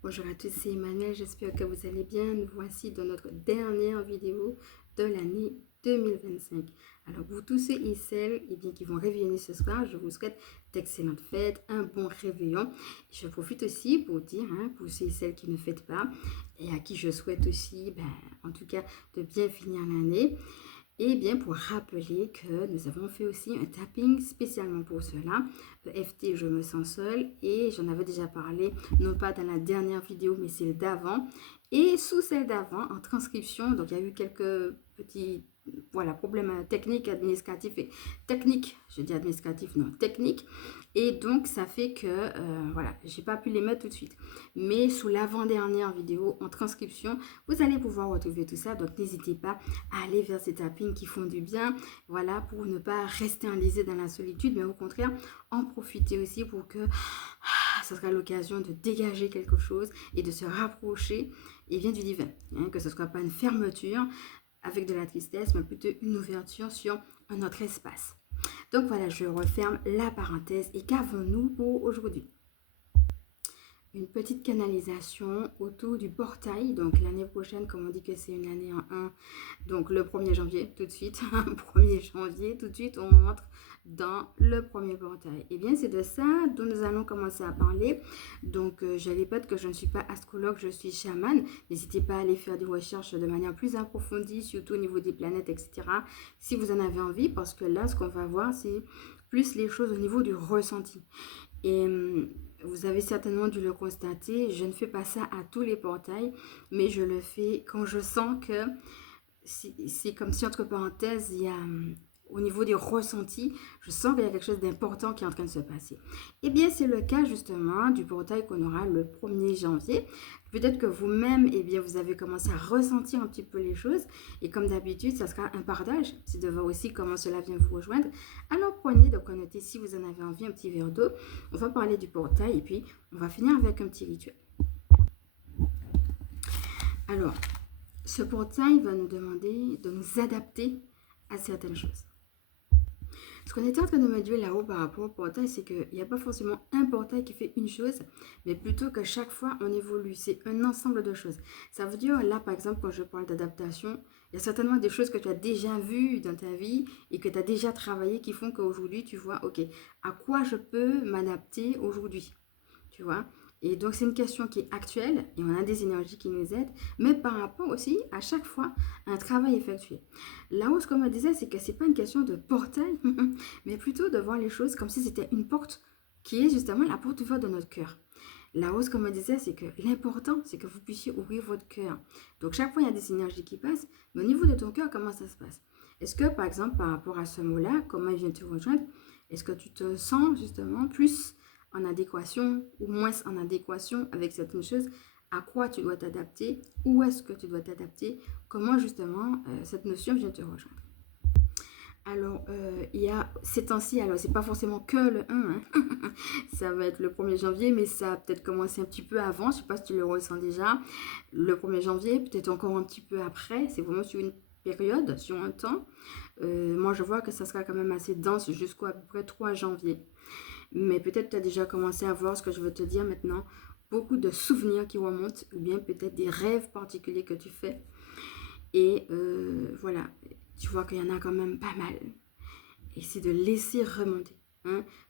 Bonjour à tous, c'est Emmanuel, j'espère que vous allez bien. Nous voici dans notre dernière vidéo de l'année 2025. Alors pour tous ceux et celles qui vont réveiller ce soir, je vous souhaite d'excellentes fêtes, un bon réveillon. Je profite aussi pour dire, pour ceux et celles qui ne fêtent pas, et à qui je souhaite aussi, en tout cas, de bien finir l'année. Et bien pour rappeler que nous avons fait aussi un tapping spécialement pour cela. EFT, je me sens seule et j'en avais déjà parlé, non pas dans la dernière vidéo, mais celle d'avant. Et sous celle d'avant, en transcription, donc il y a eu quelques petits problèmes techniques, administratifs et techniques, je dis administratif, non, techniques. Et donc ça fait que, j'ai pas pu les mettre tout de suite. Mais sous l'avant-dernière vidéo, en transcription, vous allez pouvoir retrouver tout ça. Donc n'hésitez pas à aller vers ces tappings qui font du bien, voilà, pour ne pas rester enlisé dans la solitude, mais au contraire, en profiter aussi pour que ce sera l'occasion de dégager quelque chose et de se rapprocher et bien du divin. Que ce ne soit pas une fermeture avec de la tristesse, mais plutôt une ouverture sur un autre espace. Donc voilà, je referme la parenthèse. Et qu'avons-nous pour aujourd'hui? Une petite canalisation autour du portail. Donc l'année prochaine, comme on dit que c'est une année en 1, donc le 1er janvier, tout de suite, 1er janvier, tout de suite, on rentre dans le premier portail. Et bien, c'est de ça dont nous allons commencer à parler. Donc, je répète que je ne suis pas astrologue, je suis chamane. N'hésitez pas à aller faire des recherches de manière plus approfondie, surtout au niveau des planètes, etc. Si vous en avez envie, parce que là, ce qu'on va voir, c'est plus les choses au niveau du ressenti. Et vous avez certainement dû le constater, je ne fais pas ça à tous les portails, mais je le fais quand je sens que c'est comme si, entre parenthèses, il y a, au niveau des ressentis, je sens qu'il y a quelque chose d'important qui est en train de se passer. Eh bien, c'est le cas justement du portail qu'on aura le 1er janvier. Peut-être que vous-même, eh bien, vous avez commencé à ressentir un petit peu les choses. Et comme d'habitude, ça sera un partage. C'est de voir aussi comment cela vient vous rejoindre. Alors, prenez, donc notez si vous en avez envie, un petit verre d'eau. On va parler du portail et puis on va finir avec un petit rituel. Alors, ce portail va nous demander de nous adapter à certaines choses. Ce qu'on était en train de me dire là-haut par rapport au portail, c'est qu'il n'y a pas forcément un portail qui fait une chose, mais plutôt que chaque fois on évolue. C'est un ensemble de choses. Ça veut dire, là par exemple, quand je parle d'adaptation, il y a certainement des choses que tu as déjà vues dans ta vie et que tu as déjà travaillé qui font qu'aujourd'hui tu vois, ok, à quoi je peux m'adapter aujourd'hui, tu vois. Et donc, c'est une question qui est actuelle et on a des énergies qui nous aident, mais par rapport aussi à chaque fois à un travail effectué. Là-haut, ce qu'on me disait, c'est que ce n'est pas une question de portail, mais plutôt de voir les choses comme si c'était une porte qui est justement la porte ouverte de notre cœur. Là-haut, ce qu'on me disait, c'est que l'important, c'est que vous puissiez ouvrir votre cœur. Donc, chaque fois, il y a des énergies qui passent, mais au niveau de ton cœur, comment ça se passe? Est-ce que, par exemple, par rapport à ce mot-là, comment il vient te rejoindre, est-ce que tu te sens justement plus en adéquation ou moins en adéquation avec certaines choses, à quoi tu dois t'adapter, où est-ce que tu dois t'adapter, comment justement cette notion vient te rejoindre. Alors, il y a ces temps-ci, alors c'est pas forcément que le 1, ça va être le 1er janvier, mais ça a peut-être commencé un petit peu avant, je sais pas si tu le ressens déjà, le 1er janvier, peut-être encore un petit peu après, c'est vraiment sur une période, sur un temps. Moi, je vois que ça sera quand même assez dense jusqu'à peu près 3 janvier. Mais peut-être tu as déjà commencé à voir ce que je veux te dire maintenant. Beaucoup de souvenirs qui remontent, ou bien peut-être des rêves particuliers que tu fais. Et voilà, tu vois qu'il y en a quand même pas mal. Et c'est de laisser remonter.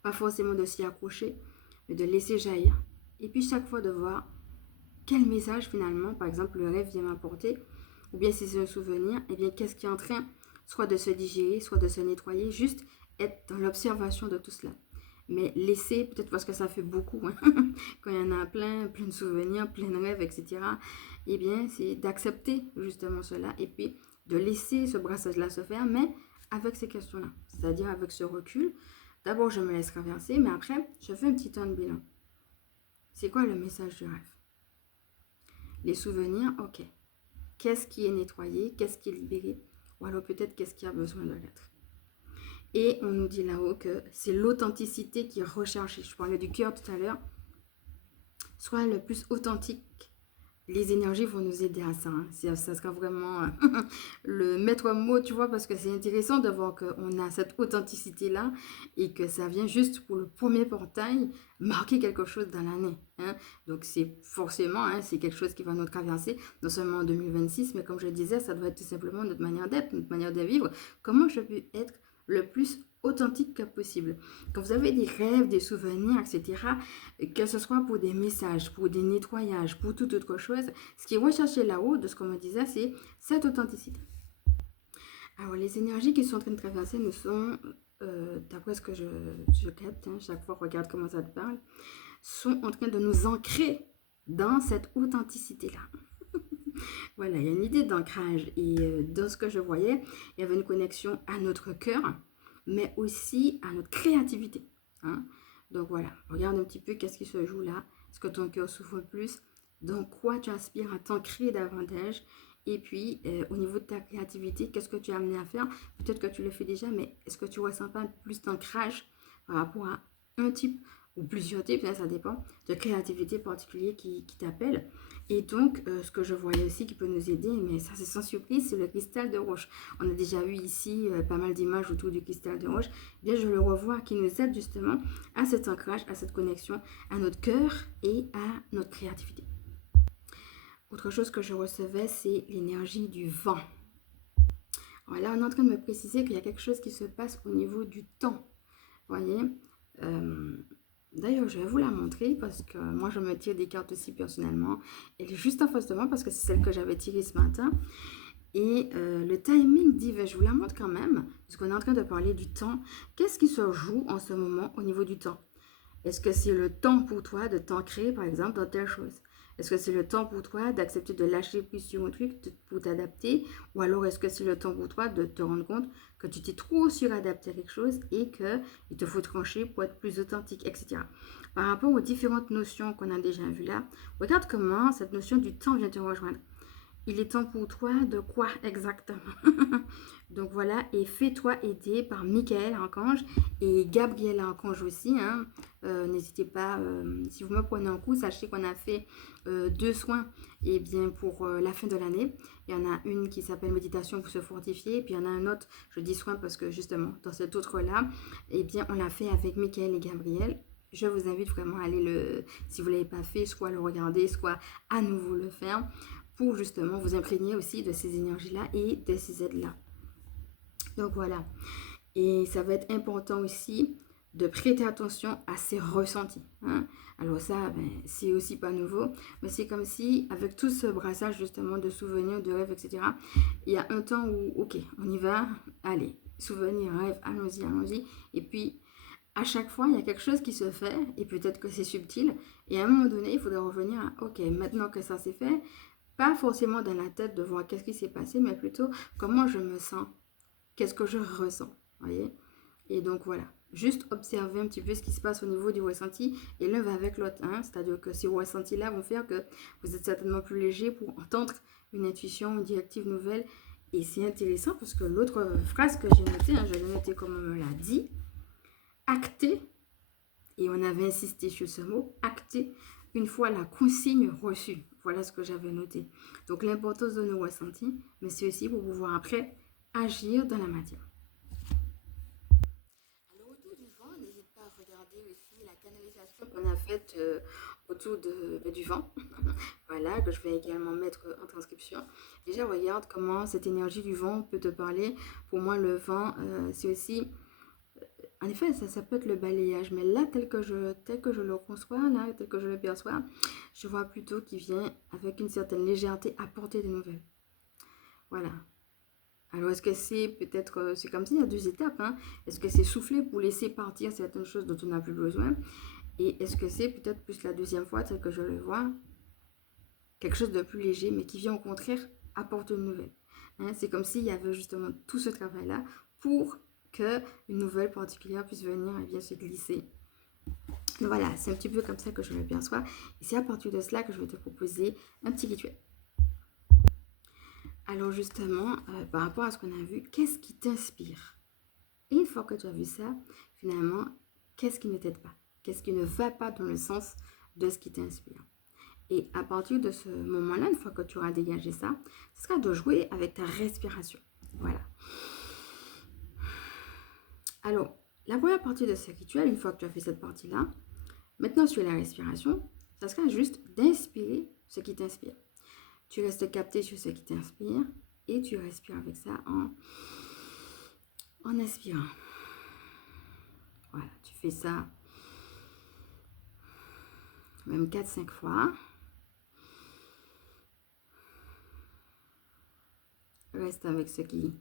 Pas forcément de s'y accrocher, mais de laisser jaillir. Et puis chaque fois de voir quel message finalement, par exemple, le rêve vient m'apporter. Ou bien si c'est un souvenir, et bien qu'est-ce qui est en train soit de se digérer, soit de se nettoyer. Juste être dans l'observation de tout cela. Mais laisser, peut-être parce que ça fait beaucoup, quand il y en a plein de souvenirs, plein de rêves, etc. Eh bien, c'est d'accepter justement cela et puis de laisser ce brassage-là se faire, mais avec ces questions-là, c'est-à-dire avec ce recul. D'abord, je me laisse traverser, mais après, je fais un petit temps de bilan. C'est quoi le message du rêve? Les souvenirs, ok. Qu'est-ce qui est nettoyé? Qu'est-ce qui est libéré? Ou alors peut-être qu'est-ce qui a besoin de l'être? Et on nous dit là-haut que c'est l'authenticité qui est recherchée. Je parlais du cœur tout à l'heure. Sois le plus authentique les énergies vont nous aider à ça. Hein. Ça sera vraiment le maître mot, tu vois, parce que c'est intéressant de voir qu'on a cette authenticité-là et que ça vient juste pour le premier portail marquer quelque chose dans l'année. Hein. Donc, c'est forcément, hein, c'est quelque chose qui va nous traverser, non seulement en 2026, mais comme je disais, ça doit être tout simplement notre manière d'être, notre manière de vivre. Comment je peux être le plus authentique que possible. Quand vous avez des rêves, des souvenirs, etc., que ce soit pour des messages, pour des nettoyages, pour toute autre chose, ce qui est recherché là-haut, de ce qu'on me disait, c'est cette authenticité. Alors, les énergies qui sont en train de traverser nous sont, d'après ce que je capte, hein, chaque fois regarde comment ça te parle, sont en train de nous ancrer dans cette authenticité-là. Voilà, il y a une idée d'ancrage. Et dans ce que je voyais, il y avait une connexion à notre cœur, mais aussi à notre créativité. Hein. Donc voilà, regarde un petit peu qu'est-ce qui se joue là. Est-ce que ton cœur souffre plus? Dans quoi tu aspires à t'ancrer davantage? Et puis, au niveau de ta créativité, qu'est-ce que tu as amené à faire? Peut-être que tu le fais déjà, mais est-ce que tu ressens pas plus d'ancrage par rapport à un type ou plusieurs types, ça dépend, de créativité particulier qui t'appelle? Et donc, ce que je voyais aussi qui peut nous aider, mais ça c'est sans surprise, c'est le cristal de roche. On a déjà eu ici pas mal d'images autour du cristal de roche. Eh bien, je le revois qui nous aide justement à cet ancrage, à cette connexion, à notre cœur et à notre créativité. Autre chose que je recevais, c'est l'énergie du vent. Alors là, on est en train de me préciser qu'il y a quelque chose qui se passe au niveau du temps. Vous voyez D'ailleurs, je vais vous la montrer parce que moi, je me tire des cartes aussi personnellement. Elle est juste en face de moi parce que c'est celle que j'avais tirée ce matin. Et le timing divin, je vous la montre quand même, puisqu'on est en train de parler du temps. Qu'est-ce qui se joue en ce moment au niveau du temps? Est-ce que c'est le temps pour toi de t'ancrer, par exemple, dans telle chose? Est-ce que c'est le temps pour toi d'accepter de lâcher prise sur un truc pour t'adapter? Ou alors est-ce que c'est le temps pour toi de te rendre compte que tu t'es trop suradapté à quelque chose et qu'il te faut trancher pour être plus authentique, etc. Par rapport aux différentes notions qu'on a déjà vues là, regarde comment cette notion du temps vient te rejoindre. Il est temps pour toi de quoi exactement? Donc voilà, et fais-toi aider par Michael Archange et Gabriel Archange aussi. Hein. N'hésitez pas, si vous me prenez en coup, sachez qu'on a fait 2 soins et bien, pour la fin de l'année. Il y en a une qui s'appelle méditation pour se fortifier, et puis il y en a un autre, je dis soin parce que justement, dans cet autre-là, eh bien, on l'a fait avec Michael et Gabriel. Je vous invite vraiment à aller si vous ne l'avez pas fait, soit le regarder, soit à nouveau le faire, pour justement vous imprégner aussi de ces énergies-là et de ces aides-là. Donc voilà. Et ça va être important aussi de prêter attention à ses ressentis. Hein. Alors ça, c'est aussi pas nouveau, mais c'est comme si, avec tout ce brassage justement de souvenirs, de rêves, etc., il y a un temps où, ok, on y va, allez, souvenirs, rêves, allons-y, allons-y. Et puis, à chaque fois, il y a quelque chose qui se fait, et peut-être que c'est subtil, et à un moment donné, il faudra revenir à, ok, maintenant que ça s'est fait, pas forcément dans la tête de voir qu'est-ce qui s'est passé, mais plutôt comment je me sens, qu'est-ce que je ressens, voyez. Et donc voilà, juste observer un petit peu ce qui se passe au niveau du ressenti, et l'un va avec l'autre, hein. C'est-à-dire que ces ressentis-là vont faire que vous êtes certainement plus léger pour entendre une intuition, une directive nouvelle. Et c'est intéressant parce que l'autre phrase que j'ai notée, hein, je l'ai notée comme on me l'a dit, acter, et on avait insisté sur ce mot, acter, une fois la consigne reçue. Voilà ce que j'avais noté. Donc l'importance de nos ressentis, mais c'est aussi pour pouvoir après agir dans la matière. Alors autour du vent, n'hésite pas à regarder aussi la canalisation qu'on a faite autour du vent. Voilà, que je vais également mettre en transcription. Déjà, regarde comment cette énergie du vent peut te parler. Pour moi, le vent, c'est aussi... En effet, ça peut être le balayage, mais là, tel que je le conçois, là, tel que je le perçois, je vois plutôt qu'il vient avec une certaine légèreté apporter des nouvelles. Voilà. Alors, est-ce que c'est peut-être, c'est comme s'il y a 2 étapes, hein? Est-ce que c'est souffler pour laisser partir certaines choses dont on n'a plus besoin? Et est-ce que c'est peut-être plus la deuxième fois, tel que je le vois, quelque chose de plus léger, mais qui vient au contraire apporter une nouvelle, hein? C'est comme s'il y avait justement tout ce travail-là pour qu'une nouvelle particulière puisse venir et bien se glisser. Donc voilà, c'est un petit peu comme ça que je le perçois. Et c'est à partir de cela que je vais te proposer un petit rituel. Alors justement, par rapport à ce qu'on a vu, qu'est-ce qui t'inspire? Et une fois que tu as vu ça, finalement, qu'est-ce qui ne t'aide pas? Qu'est-ce qui ne va pas dans le sens de ce qui t'inspire? Et à partir de ce moment-là, une fois que tu auras dégagé ça, ce sera de jouer avec ta respiration. Voilà. Alors, la première partie de ce rituel, une fois que tu as fait cette partie-là, maintenant sur la respiration, ça sera juste d'inspirer ce qui t'inspire. Tu restes capté sur ce qui t'inspire et tu respires avec ça en inspirant. Voilà, tu fais ça même 4-5 fois. Reste avec ce qui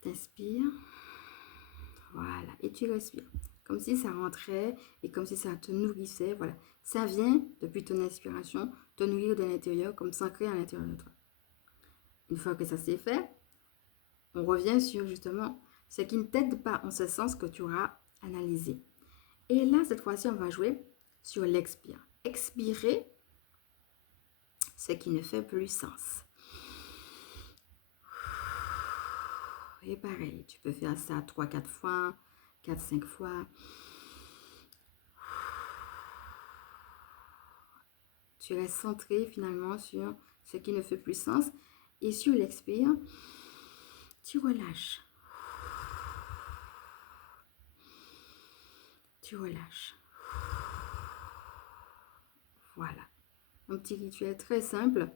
t'inspire. Voilà, et tu respires. Comme si ça rentrait et comme si ça te nourrissait. Voilà, ça vient depuis ton inspiration, te nourrir de l'intérieur, comme s'ancrer à l'intérieur de toi. Une fois que ça s'est fait, on revient sur justement ce qui ne t'aide pas en ce sens que tu auras analysé. Et là, cette fois-ci, on va jouer sur l'expire. Expirer ce qui ne fait plus sens. Et pareil, tu peux faire ça 3-4 fois, 4-5 fois. Tu restes centré finalement sur ce qui ne fait plus sens. Et sur l'expire, tu relâches. Tu relâches. Voilà. Un petit rituel très simple.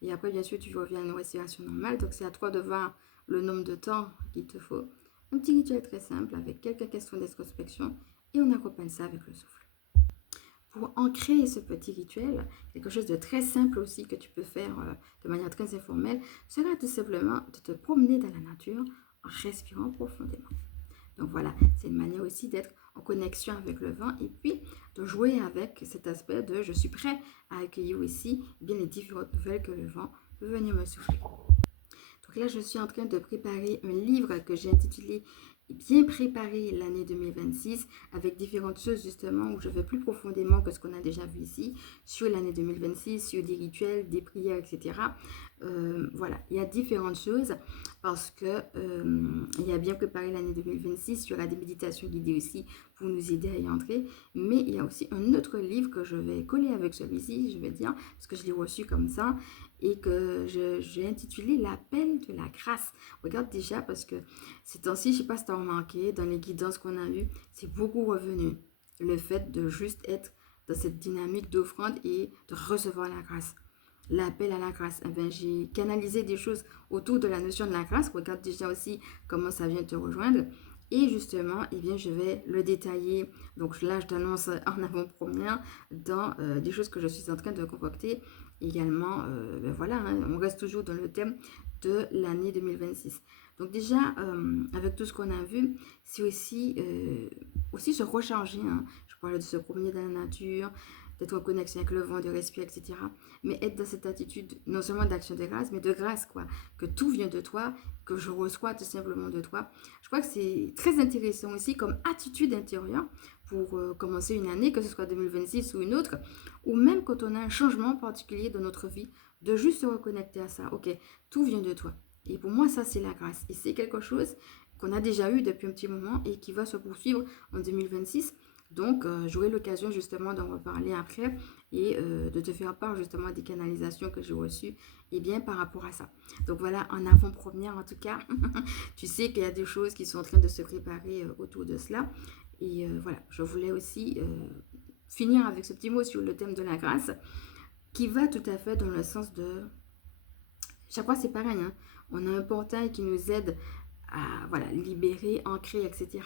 Et après, bien sûr, tu reviens à une respiration normale. Donc, c'est à toi de voir le nombre de temps qu'il te faut. Un petit rituel très simple avec quelques questions d'introspection. Et on accompagne ça avec le souffle. Pour ancrer ce petit rituel, quelque chose de très simple aussi que tu peux faire de manière très informelle, sera tout simplement de te promener dans la nature en respirant profondément. Donc voilà, c'est une manière aussi d'être en connexion avec le vent et puis de jouer avec cet aspect de je suis prêt à accueillir aussi bien les différentes nouvelles que le vent peut venir me souffler. Donc là, je suis en train de préparer un livre que j'ai intitulé Bien préparer l'année 2026 avec différentes choses justement où je vais plus profondément que ce qu'on a déjà vu ici sur l'année 2026, sur des rituels, des prières, etc. Voilà, il y a différentes choses parce que il y a bien préparé l'année 2026, il y aura des méditations guidées aussi pour nous aider à y entrer, mais il y a aussi un autre livre que je vais coller avec celui-ci, je vais dire, parce que je l'ai reçu comme ça et que j'ai intitulé l'appel de la grâce. Regarde déjà parce que ces temps-ci, je ne sais pas si tu as remarqué, dans les guidances qu'on a eues, c'est beaucoup revenu. Le fait de juste être dans cette dynamique d'offrande et de recevoir la grâce. L'appel à la grâce. Eh bien, j'ai canalisé des choses autour de la notion de la grâce. Regarde déjà aussi comment ça vient te rejoindre. Et justement, eh bien, je vais le détailler. Donc là, je t'annonce en avant-première dans des choses que je suis en train de concocter. Également, ben voilà, hein, on reste toujours dans le thème de l'année 2026. Donc déjà, avec tout ce qu'on a vu, c'est aussi se recharger. Hein. Je parlais de se promener dans la nature, d'être en connexion avec le vent, de respirer, etc. Mais être dans cette attitude, non seulement d'action de grâce, mais de grâce, quoi. Que tout vient de toi, que je reçois tout simplement de toi. Je crois que c'est très intéressant aussi comme attitude intérieure pour commencer une année, que ce soit 2026 ou une autre, ou même quand on a un changement particulier dans notre vie, de juste se reconnecter à ça. Ok, tout vient de toi. Et pour moi, ça, c'est la grâce. Et c'est quelque chose qu'on a déjà eu depuis un petit moment et qui va se poursuivre en 2026. Donc, j'aurai l'occasion justement d'en reparler après et de te faire part justement des canalisations que j'ai reçues et bien par rapport à ça. Donc voilà, en avant-première en tout cas, tu sais qu'il y a des choses qui sont en train de se préparer autour de cela. Et voilà, je voulais aussi finir avec ce petit mot sur le thème de la grâce qui va tout à fait dans le sens de... Chaque fois, c'est pareil, hein. On a un portail qui nous aide à voilà, libérer, ancrer, etc.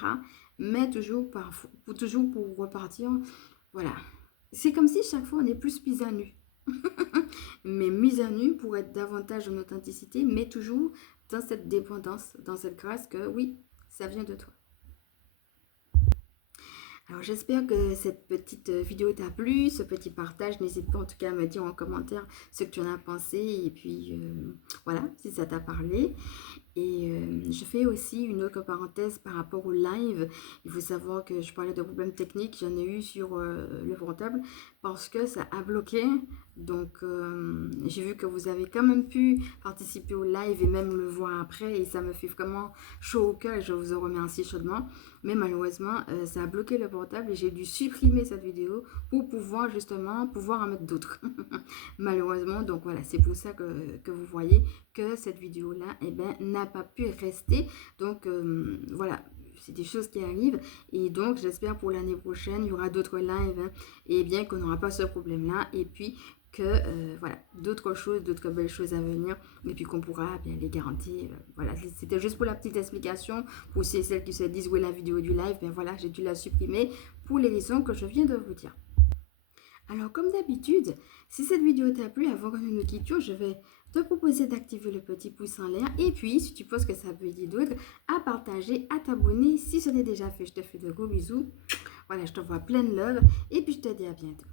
Mais toujours pour repartir, voilà. C'est comme si chaque fois on est plus mis à nu. Mais mis à nu pour être davantage en authenticité, mais toujours dans cette dépendance, dans cette grâce que oui, ça vient de toi. Alors j'espère que cette petite vidéo t'a plu, ce petit partage. N'hésite pas en tout cas à me dire en commentaire ce que tu en as pensé et puis voilà, si ça t'a parlé. Et je fais aussi une autre parenthèse par rapport au live. Il faut savoir que je parlais de problèmes techniques, j'en ai eu sur le portable parce que ça a bloqué. Donc j'ai vu que vous avez quand même pu participer au live et même le voir après et ça me fait vraiment chaud au cœur et je vous en remercie chaudement. Mais malheureusement, ça a bloqué le portable et j'ai dû supprimer cette vidéo pour pouvoir justement pouvoir en mettre d'autres. Malheureusement, donc voilà, c'est pour ça que vous voyez que cette vidéo-là, eh ben, n'a pas pu rester. Donc voilà, c'est des choses qui arrivent. Et donc, j'espère pour l'année prochaine, il y aura d'autres lives. Hein, et bien qu'on n'aura pas ce problème-là. Et puis que voilà, d'autres choses, d'autres belles choses à venir. Et puis qu'on pourra bien les garantir. Voilà, c'était juste pour la petite explication. Pour celles qui se disent, oui, la vidéo du live, ben voilà, j'ai dû la supprimer pour les raisons que je viens de vous dire. Alors, comme d'habitude, si cette vidéo t'a plu, avant que nous nous quittions, je vais te proposer d'activer le petit pouce en l'air. Et puis, si tu penses que ça peut aider d'autres, à partager, à t'abonner. Si ce n'est déjà fait, je te fais de gros bisous. Voilà, je t'envoie plein de love. Et puis, je te dis à bientôt.